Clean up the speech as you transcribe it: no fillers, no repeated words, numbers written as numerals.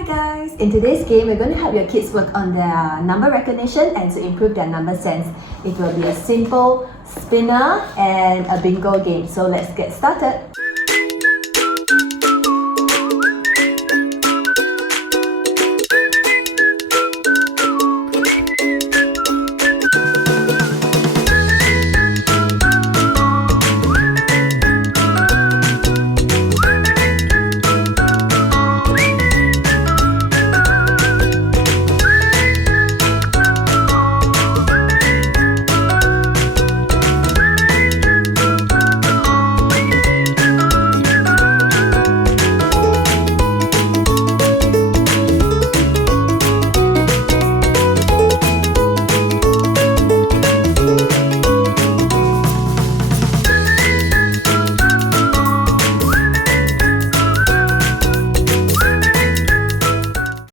Hi guys! In today's game, we're going to help your kids work on their number recognition and to improve their number sense. It will be a simple spinner and a bingo game. So let's get started.